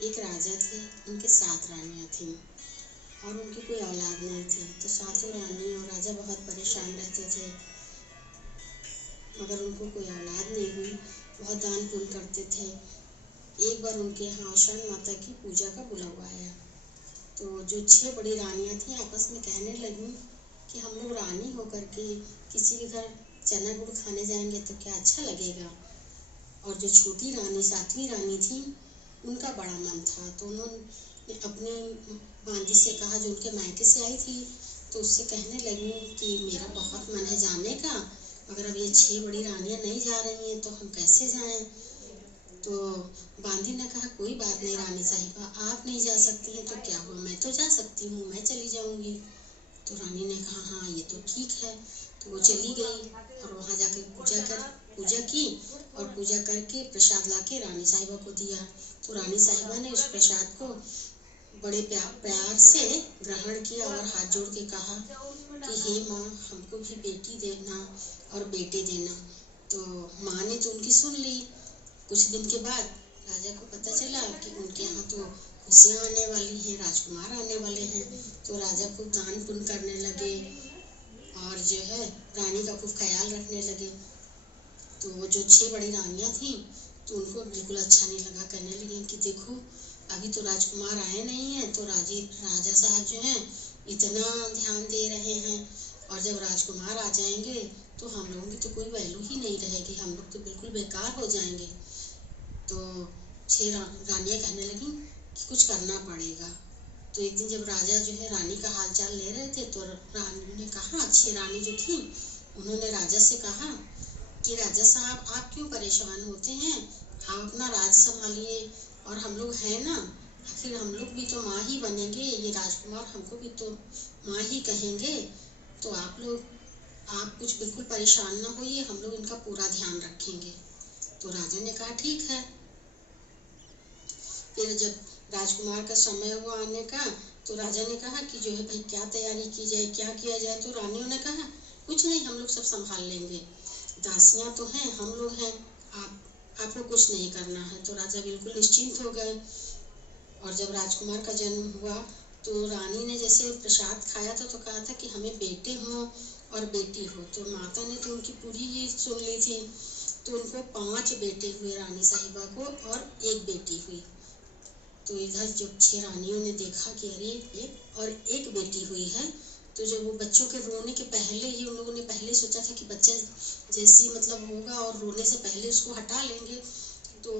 एक राजा थे, उनके 7 रानियाँ थीं और उनकी कोई औलाद नहीं थी। तो सातों रानी और राजा बहुत परेशान रहते थे, मगर उनको कोई औलाद नहीं हुई। बहुत दान पुण्य करते थे। एक बार उनके यहाँ औषण माता की पूजा का बुलावा आया। तो जो 6 बड़ी रानियाँ थीं आपस में कहने लगीं कि हम लोग रानी होकर के किसी के घर चना गुड़ खाने जाएंगे तो क्या अच्छा लगेगा। और जो छोटी रानी 7वीं रानी थी, उनका बड़ा मन था। तो उन्होंने अपनी बांदी से कहा, जो उनके मायके से आई थी, तो उससे कहने लगी कि मेरा बहुत मन है जाने का, मगर अब ये 6 बड़ी रानियाँ नहीं जा रही हैं तो हम कैसे जाएं। तो बांदी ने कहा, कोई बात नहीं रानी साहिबा, आप नहीं जा सकती हैं तो क्या हुआ, मैं तो जा सकती हूँ, मैं चली जाऊँगी। तो रानी ने कहा, हाँ ये तो ठीक है। तो वो चली गई और वहाँ जाकर पूजा की और पूजा करके प्रसाद लाके रानी साहिबा को दिया। तो रानी साहिबा ने उस प्रसाद को बड़े प्यार से ग्रहण किया और हाथ जोड़ के कहा कि हे माँ, हमको भी बेटी देना और बेटे देना। तो माँ ने तो उनकी सुन ली। कुछ दिन के बाद राजा को पता चला कि उनके यहाँ तो खुशियाँ आने वाली हैं, राजकुमार आने वाले हैं। तो राजा खूब दान पुण्य करने लगे और जो है रानी का खूब ख्याल रखने लगे। तो वो जो 6 बड़ी रानियाँ थीं, तो उनको बिल्कुल अच्छा नहीं लगा। कहने लगी कि देखो, अभी तो राजकुमार आए नहीं हैं तो राजा साहब जो हैं इतना ध्यान दे रहे हैं, और जब राजकुमार आ जाएंगे तो हम लोगों की तो कोई वैल्यू ही नहीं रहेगी, हम लोग तो बिल्कुल बेकार हो जाएंगे। तो 6 रानियाँ कहने लगी कि कुछ करना पड़ेगा। तो एक दिन जब राजा जो है रानी का हालचाल ले रहे थे, तो रानी ने कहा, 6 रानी जो थी, उन्होंने राजा से कहा कि राजा साहब, आप क्यों परेशान होते हैं, आप अपना राज संभालिए, और हम लोग हैं ना, आखिर हम लोग भी तो माँ ही बनेंगे, ये राजकुमार हमको भी तो माँ ही कहेंगे। तो आप कुछ बिल्कुल परेशान ना होइए, हम लोग इनका पूरा ध्यान रखेंगे। तो राजा ने कहा, ठीक है। फिर जब राजकुमार का समय हुआ आने का, तो राजा ने कहा कि जो है भाई क्या तैयारी की जाए, क्या किया जाए। तो रानियों ने कहा, कुछ नहीं, हम लोग सब संभाल लेंगे, दासियां तो हैं, हम लोग हैं, आप लोग कुछ नहीं करना है। तो राजा बिल्कुल निश्चिंत हो गए। और जब राजकुमार का जन्म हुआ, तो रानी ने जैसे प्रसाद खाया था तो कहा था कि हमें बेटे हों और बेटी हो। तो माता ने तो उनकी पूरी ही सुन ली थी। तो उनको 5 बेटे हुए रानी साहिबा को, और 1 बेटी हुई। तो इधर जब 6 रानियों ने देखा कि अरे एक बेटी हुई है, तो जब वो बच्चों के रोने के पहले ही, उन लोगों ने पहले सोचा था कि बच्चा जैसी मतलब होगा और रोने से पहले उसको हटा लेंगे, तो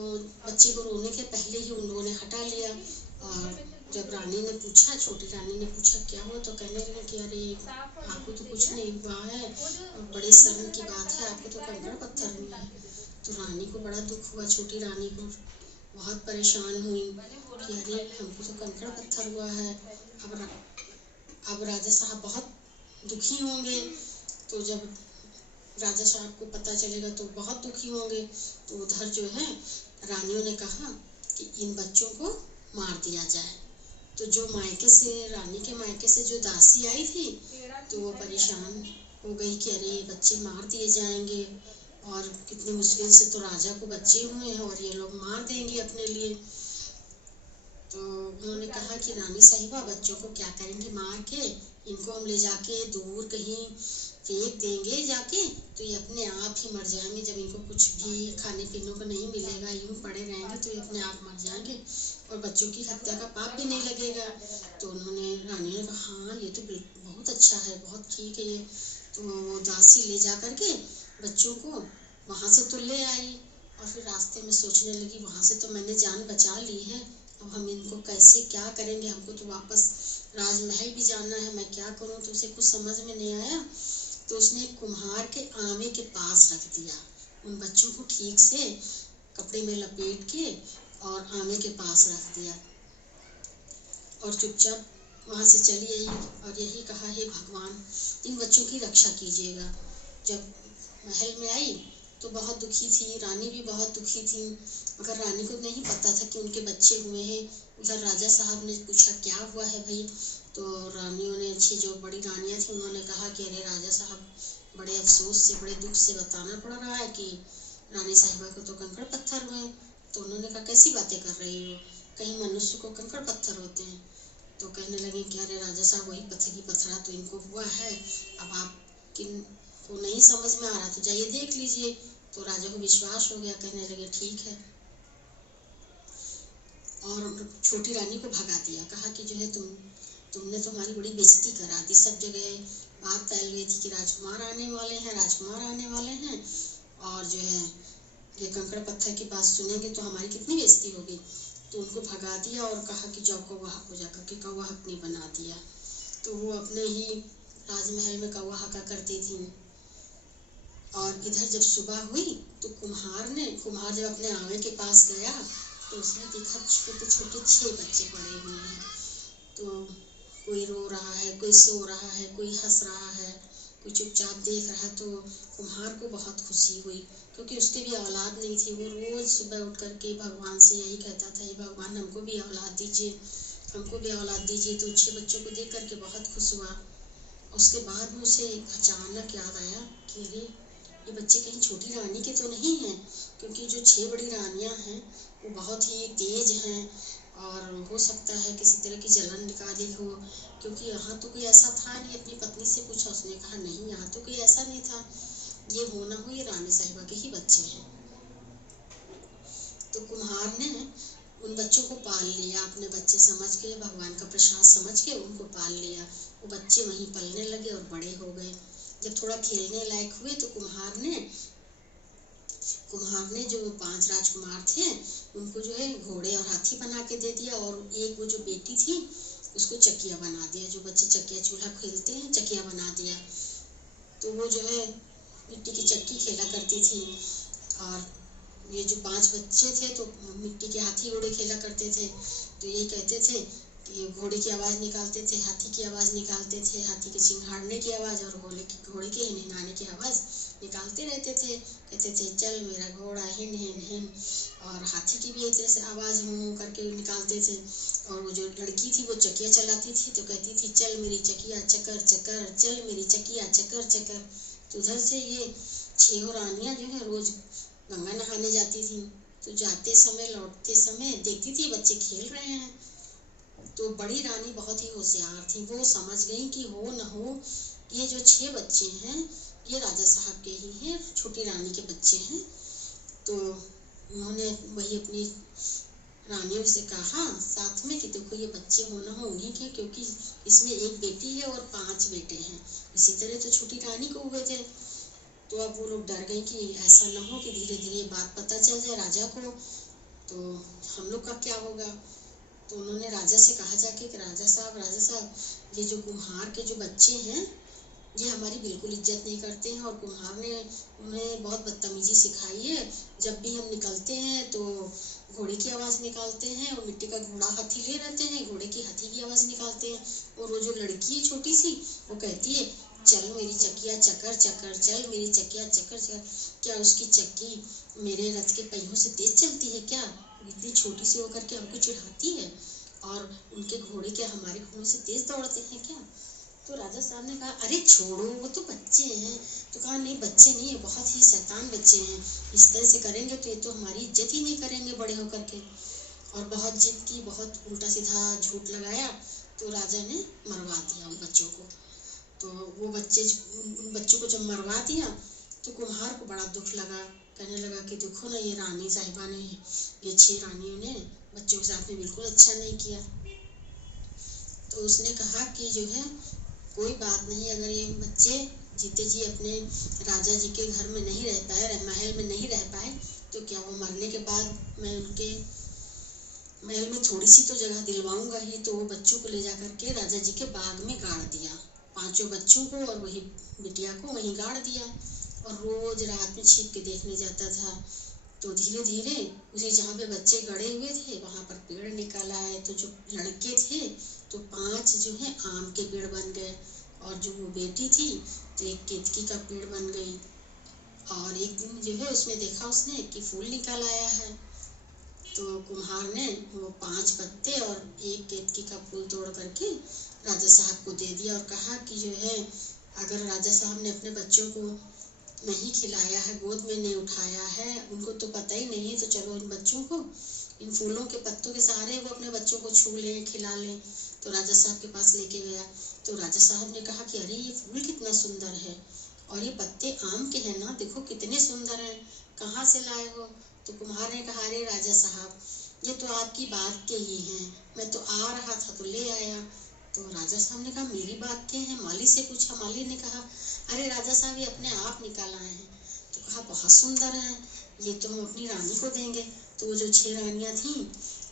बच्चे को रोने के पहले ही उन लोगों ने हटा लिया। और जब रानी ने पूछा, छोटी रानी ने पूछा क्या हुआ, तो कहने लगे कि अरे आपको तो कुछ नहीं हुआ है, और बड़े शर्म की बात है, आपको तो कंकड़ पत्थर हुए हैं। तो रानी को बड़ा दुख हुआ, छोटी रानी को बहुत परेशान हुई कि अरे हमको तो कंकड़ पत्थर हुआ है, अब राजा साहब बहुत दुखी होंगे। तो जब राजा साहब को पता चलेगा तो बहुत दुखी होंगे। तो उधर जो है रानियों ने कहा कि इन बच्चों को मार दिया जाए। तो जो मायके से, रानी के मायके से जो दासी आई थी, तो वो परेशान हो गई कि अरे बच्चे मार दिए जाएंगे, और कितनी मुश्किल से तो राजा को बच्चे हुए हैं और ये लोग मार देंगे अपने लिए। तो उन्होंने कहा कि रानी साहिबा, बच्चों को क्या करेंगे मार के, इनको हम ले जाके दूर कहीं फेंक देंगे जाके, तो ये अपने आप ही मर जाएंगे। जब इनको कुछ भी खाने पीने को नहीं मिलेगा, यूं पड़े रहेंगे, तो ये अपने आप मर जाएंगे और बच्चों की हत्या का पाप भी नहीं लगेगा। तो उन्होंने, रानी ने कहा, हाँ ये तो बहुत अच्छा है, बहुत ठीक है ये। तो वो दासी ले जा करके बच्चों को वहाँ से तो ले आई, और फिर रास्ते में सोचने लगी, वहाँ से तो मैंने जान बचा ली है, अब हम इनको कैसे क्या करेंगे, हमको तो वापस राजमहल भी जाना है, मैं क्या करूँ। तो उसे कुछ समझ में नहीं आया। तो उसने कुम्हार के आवे के पास रख दिया, उन बच्चों को ठीक से कपड़े में लपेट के और आवे के पास रख दिया, और चुपचाप वहाँ से चली आई और यही कहा, हे भगवान, इन बच्चों की रक्षा कीजिएगा। जब महल में आई तो बहुत दुखी थी, रानी भी बहुत दुखी थी, मगर रानी को नहीं पता था कि उनके बच्चे हुए हैं। उधर राजा साहब ने पूछा, क्या हुआ है भाई। तो रानियों ने, 6 जो बड़ी रानियाँ थी, उन्होंने कहा कि अरे राजा साहब, बड़े अफसोस से, बड़े दुख से बताना पड़ रहा है कि रानी साहिबा को तो कंकड़ पत्थर हुए। तो उन्होंने कहा, कैसी बातें कर रही हो, कहीं मनुष्य को कंकड़ पत्थर होते हैं। तो कहने लगे कि अरे राजा साहब वही पत्थरी पत्थरा तो इनको हुआ है, अब आप किन को नहीं समझ में आ रहा तो जाइए देख लीजिए। तो राजा को विश्वास हो गया, कहने लगे ठीक है, और छोटी रानी को भगा दिया। कहा कि जो है तुमने तो हमारी बड़ी बेइज्जती करा दी, सब जगह बात फैल गई थी कि राजकुमार आने वाले हैं, राजकुमार आने वाले हैं, और जो है ये कंकड़ पत्थर की बात सुनेंगे तो हमारी कितनी बेइज्जती होगी। तो उनको भगा दिया और कहा कि जाओ कौवा हक हो जाकर के कौवा हकनी बना दिया। तो वो अपने ही राजमहल में कौवा हका करती थी। और इधर जब सुबह हुई तो कुम्हार जब अपने आंगन के पास गया तो उसने देखा छोटे छोटे 6 बच्चे पड़े हुए हैं। तो कोई रो रहा है, कोई सो रहा है, कोई हंस रहा है, कोई चुपचाप देख रहा। तो कुम्हार को बहुत खुशी हुई, क्योंकि उसकी भी औलाद नहीं थी। वो रोज सुबह उठ करके भगवान से यही कहता था, हे भगवान हमको भी औलाद दीजिए, हमको भी औलाद दीजिए। तो 6 बच्चों को देख करके बहुत खुश हुआ। उसके बाद उसे अचानक याद आया कि अरे ये बच्चे कहीं छोटी रानी के तो नहीं हैं, क्योंकि जो 6 बड़ी रानियां हैं वो बहुत ही तेज हैं, और हो सकता है किसी तरह की जलन निकाली हो, क्योंकि यहाँ तो कोई ऐसा था नहीं। अपनी पत्नी से पूछा, उसने कहा नहीं यहाँ तो कोई ऐसा नहीं था, ये हो ना हो ये रानी साहिबा के ही बच्चे हैं। तो कुम्हार ने उन बच्चों को पाल लिया, अपने बच्चे समझ के, भगवान का प्रसाद समझ के उनको पाल लिया। वो बच्चे वहीं पलने लगे और बड़े हो गए। जब थोड़ा खेलने लायक हुए तो कुम्हार ने जो 5 राजकुमार थे उनको जो है घोड़े और हाथी बना के दे दिया, और एक वो जो बेटी थी उसको चकिया बना दिया। जो बच्चे चकिया चूल्हा खेलते हैं, चकिया बना दिया। तो वो जो है मिट्टी की चक्की खेला करती थी, और ये जो 5 बच्चे थे तो मिट्टी के हाथी घोड़े खेला करते थे। तो यही कहते थे कि घोड़े की आवाज़ निकालते थे, हाथी की आवाज़ निकालते थे, हाथी के चिंघाड़ने की आवाज़ और घोड़े के हिनहिनाने की आवाज़ निकालते रहते थे। कहते थे चल मेरा घोड़ा हिन हिन हिन, और हाथी की भी एक तरह से आवाज़ हूँ करके निकालते थे। और वो जो लड़की थी वो चकिया चलाती थी तो कहती थी चल मेरी चकिया चकर चकर, चल मेरी चकिया चकर चकर। तो उधर से ये 6 रानियाँ जो है रोज गंगा नहाने जाती थी। तो जाते समय लौटते समय देखती थी बच्चे खेल रहे हैं। तो बड़ी रानी बहुत ही होशियार थी, वो समझ गई कि हो न हो ये जो 6 बच्चे हैं ये राजा साहब के ही हैं, छोटी रानी के बच्चे हैं। तो उन्होंने वही अपनी रानियों से कहा साथ में कि देखो ये बच्चे हो न हो उन्हीं के, क्योंकि इसमें एक बेटी है और 5 बेटे हैं। इसी तरह तो छोटी रानी को हुए थे। तो अब वो लोग डर गए कि ऐसा न हो कि धीरे धीरे बात पता चल जाए राजा को, तो हम लोग का क्या होगा। तो उन्होंने राजा से कहा जाके कि राजा साहब ये जो कुम्हार के जो बच्चे हैं ये हमारी बिल्कुल इज्जत नहीं करते हैं, और कुम्हार ने उन्हें बहुत बदतमीजी सिखाई है। जब भी हम निकलते हैं तो घोड़े की आवाज़ निकालते हैं, और मिट्टी का घोड़ा हाथी ले रहते हैं, घोड़े की हाथी की आवाज़ निकालते हैं। और वो जो लड़की है छोटी सी वो कहती है चल मेरी चकिया चकर चकर, चल मेरी चकिया चकर चकर। क्या उसकी चक्की मेरे रथ के पहियों से तेज चलती है क्या? इतनी छोटी सी होकर के हमको चिढ़ाती है, और उनके घोड़े क्या हमारे घोड़ों से तेज दौड़ते हैं क्या? तो राजा साहब ने कहा अरे छोड़ो वो तो बच्चे हैं। तो कहा नहीं बच्चे नहीं है, बहुत ही शैतान बच्चे हैं, इस तरह से करेंगे तो ये तो हमारी इज्जत ही नहीं करेंगे बड़े होकर के। और बहुत जिद की, बहुत उल्टा सीधा झूठ लगाया, तो राजा ने मरवा दिया उन बच्चों को। तो वो उन बच्चों को जब मरवा दिया तो कुम्हार को बड़ा दुख लगा। कहने लगा कि देखो ना ये रानी साहिबा ने, ये 6 रानियों ने बच्चों के साथ में बिल्कुल अच्छा नहीं किया। तो उसने कहा कि जो है कोई बात नहीं, अगर ये बच्चे जीते जी अपने राजा जी के घर में नहीं रह पाए, महल में नहीं रह पाए, तो क्या वो मरने के बाद मैं उनके महल में थोड़ी सी तो जगह दिलवाऊंगा ही। तो वो बच्चों को ले जा करके राजा जी के बाग में गाड़ दिया, 5 बच्चों को और वही बिटिया को वहीं गाड़ दिया। और रोज रात में छिप के देखने जाता था। तो धीरे धीरे उसे जहाँ पे बच्चे गड़े हुए थे वहाँ पर पेड़ निकल आए। तो जो लड़के थे तो 5 जो है आम के पेड़ बन गए, और जो वो बेटी थी तो एक केतकी का पेड़ बन गई। और एक दिन जो है उसमें देखा उसने कि फूल निकल आया है। तो कुम्हार ने वो 5 पत्ते और एक केतकी का फूल तोड़ करके राजा साहब को दे दिया, और कहा कि जो है अगर राजा साहब ने अपने बच्चों को नहीं खिलाया है, गोद में नहीं उठाया है, उनको तो पता ही नहीं है, तो चलो इन बच्चों को इन फूलों के पत्तों के सहारे वो अपने बच्चों को छू ले खिला ले। तो राजा साहब के पास लेके गया। तो राजा साहब ने कहा कि अरे ये फूल कितना सुंदर है और ये पत्ते आम के हैं ना, देखो कितने सुंदर हैं, कहाँ से लाए हो? तो कुम्हार ने कहा अरे राजा साहब ये तो आपकी बात के ही हैं, मैं तो आ रहा था तो ले आया। तो राजा साहब ने कहा मेरी बात के हैं? माली से पूछा। माली ने कहा अरे राजा साहब ये अपने आप निकाल आए हैं। तो कहा बहुत सुंदर हैं, ये तो हम अपनी रानी को देंगे। तो वो जो 6 रानियां थीं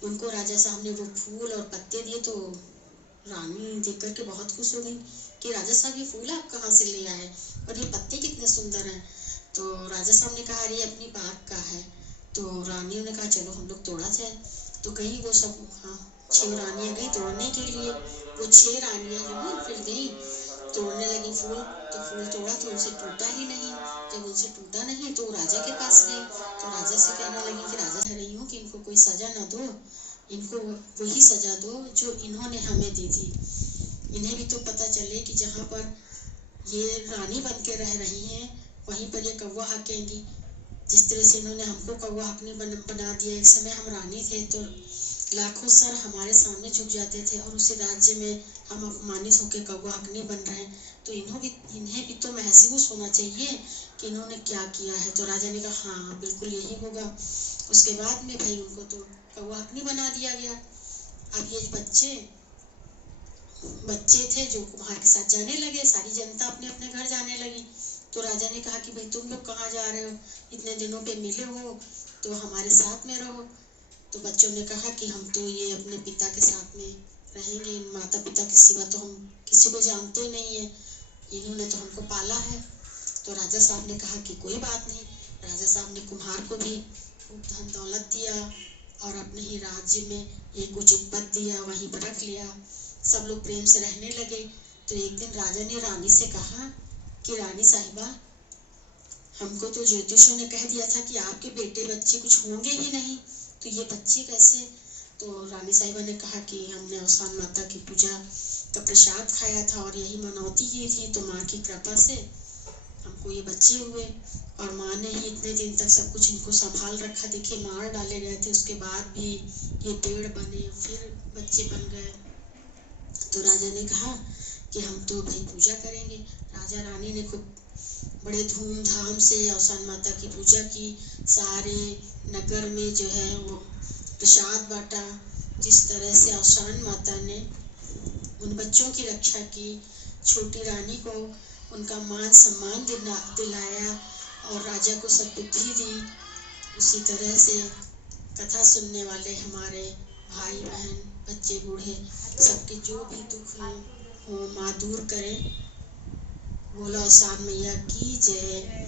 उनको राजा साहब ने वो फूल और पत्ते दिए। तो रानी देख करके बहुत खुश हो गई कि राजा साहब ये फूल आप कहाँ से ले आए और ये पत्ते कितने सुंदर हैं। तो राजा साहब ने कहा अरे अपनी बात का है। तो रानियों ने कहा चलो हम लोग तोड़ा जाए। तो गई वो सब, हाँ 6 रानियां गई तोड़ने के लिए। वो 6 रानियां जो है फिर गई तोड़ने लगी फूल। तो फूल तोड़ा तो उनसे टूटा ही नहीं। जब उनसे टूटा नहीं तो राजा के पास गई। तो राजा से कहने लगी कि राजा कह रही हूँ कि इनको कोई सजा ना दो, इनको वही सजा दो जो इन्होंने हमें दी थी। इन्हें भी तो पता चले कि जहाँ पर ये रानी बन के रह रही हैं वहीं पर ये कौवा हकेंगी। जिस तरह से इन्होंने हमको कौवा हकनी बना दिया। एक समय हम रानी थे तो लाखों सर हमारे सामने झुक जाते थे और उसी राज्य में हम अपमानित होकर कौवा हकनी बन रहे हैं। तो इन्हें भी तो महसूस होना चाहिए कि इन्होंने क्या किया है। तो राजा ने कहा हाँ बिल्कुल यही होगा। उसके बाद में भाई उनको तो कौवा हकनी बना दिया गया। अब ये बच्चे थे जो कुम्हार के साथ जाने लगे, सारी जनता अपने अपने घर जाने लगी। तो राजा ने कहा कि भाई तुम लोग कहाँ जा रहे हो, इतने दिनों पे मिले हो तो हमारे साथ में रहो। तो बच्चों ने कहा कि हम तो ये अपने पिता के साथ में रहेंगे, माता पिता के सिवा तो हम किसी को जानते ही नहीं है, इन्होंने तो हमको पाला है। तो राजा साहब ने कहा कि कोई बात नहीं। राजा साहब ने कुम्हार को भी खूब धन दौलत दिया और अपने ही राज्य में एक उचित पद दिया, वहीं पर रख लिया। सब लोग प्रेम से रहने लगे। तो एक दिन राजा ने रानी से कहा कि रानी साहिबा हमको तो ज्योतिषों ने कह दिया था कि आपके बेटे बच्चे कुछ होंगे ही नहीं, तो ये बच्चे कैसे? तो रानी साहिबा ने कहा कि हमने अवसान माता की पूजा का प्रसाद खाया था और यही मनौती की थी, तो माँ की कृपा से हमको ये बच्चे हुए और माँ ने ही इतने दिन तक सब कुछ इनको संभाल रखा। देखिए मार डाले गए थे उसके बाद भी ये पेड़ बने, फिर बच्चे बन गए। तो राजा ने कहा कि हम तो भाई पूजा करेंगे। राजा रानी ने खूब बड़े धूमधाम से अवसान माता की पूजा की। सारे नगर में जो है वो प्रसाद बांटा। जिस तरह से अवसान माता ने उन बच्चों की रक्षा की, छोटी रानी को उनका मान सम्मान दिलाया और राजा को सद्बुद्धि दी, उसी तरह से कथा सुनने वाले हमारे भाई बहन बच्चे बूढ़े सबके जो भी दुख हो माँ दूर करें। बोलो अवसान मैया की जय।